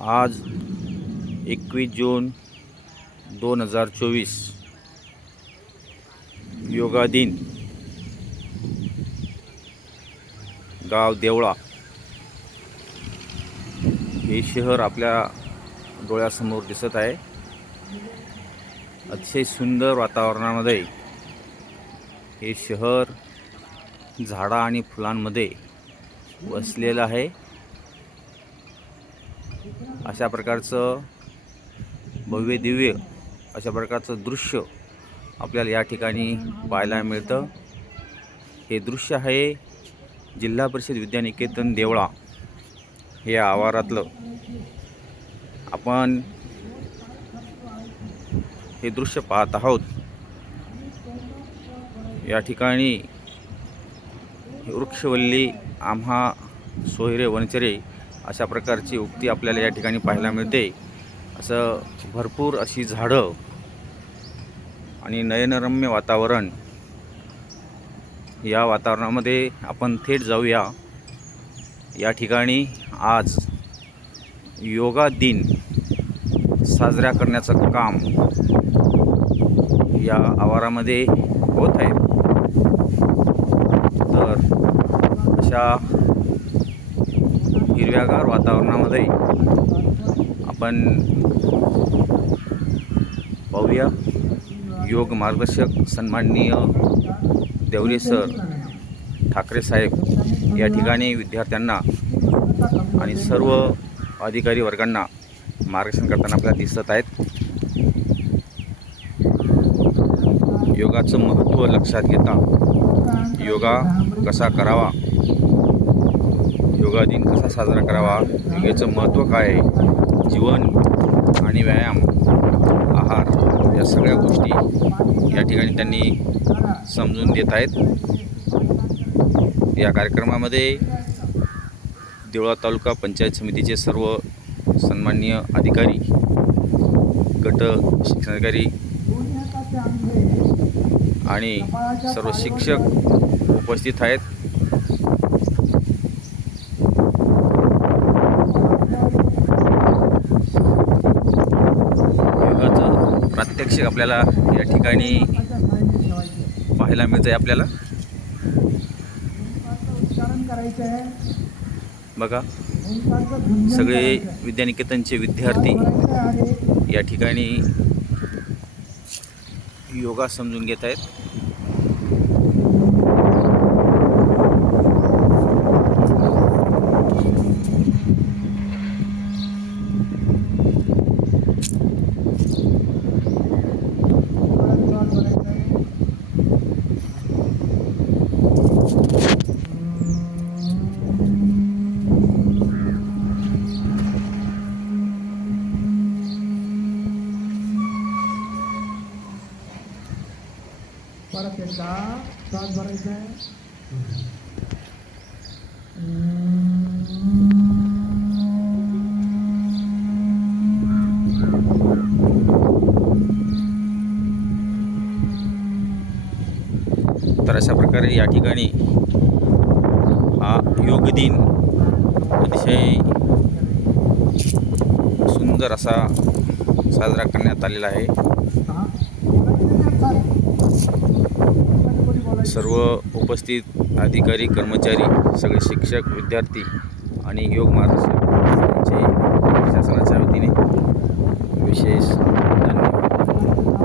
आज 21 जून 2024 योगा दिन। गाव देवळा हे शहर आपल्या डोळ्यासमोर दिसत आहे। अतिशय सुंदर वातावरणामध्ये हे शहर झाडा आणि फुलांमध्ये वसलेलं आहे। अशा प्रकारचं भव्य दिव्य अशा प्रकारचं दृश्य आपल्याला या ठिकाणी पाहायला मिळतं। हे दृश्य आहे जिल्हा परिषद विद्यानिकेतन देवळा हे आवारातलं। आपण हे दृश्य पाहत आहोत। या ठिकाणी वृक्षवल्ली आम्हा सोयरे वनचरे अशा प्रकारची उक्ती आपल्याला या ठिकाणी पाहायला मिळते। असं भरपूर अशी झाडं आणि नयनरम्य वातावरण। या वातावरणामध्ये आपण थेट जाऊया। या ठिकाणी आज योगा दिन साजरा करण्याचं काम या आवारामध्ये होत आहे। तर अशा हिरव्यागार वातावरणामध्ये आपण पाहूया। योग मार्गदर्शक सन्माननीय देवरे सर ठाकरे साहेब या ठिकाणी विद्यार्थ्यांना आणि सर्व अधिकारी वर्गांना मार्गदर्शन करताना आपल्याला दिसत आहेत। योगाचं महत्त्व लक्षात घेता योगा कसा करावा, योगा दिन कसा साजरा करावा, योगाचं महत्त्व काय आहे, जीवन आणि व्यायाम, आहार या सगळ्या गोष्टी या ठिकाणी त्यांनी समजून देत आहेत। या कार्यक्रमामध्ये देवळा तालुका पंचायत समितीचे सर्व सन्माननीय अधिकारी, गट शिक्षणाधिकारी आणि सर्व शिक्षक उपस्थित आहेत। योगाचं प्रात्यक्षिक आपल्याला या ठिकाणी पाहायला मिळतंय। आपल्याला बघा, सगळे विद्यानिकेतनचे विद्यार्थी या ठिकाणी योगा समजून घेत आहेत। परत एकदा श्वास भरायचा आहे। तर अशा प्रकारे या ठिकाणी हा योग दिन अतिशय सुंदर असा साजरा करण्यात आलेला आहे। सर्व उपस्थित अधिकारी, कर्मचारी, सगळे शिक्षक, विद्यार्थी आणि योग मार्गदर्शक यांचे शासनाच्या वतीने विशेष धन्यवाद।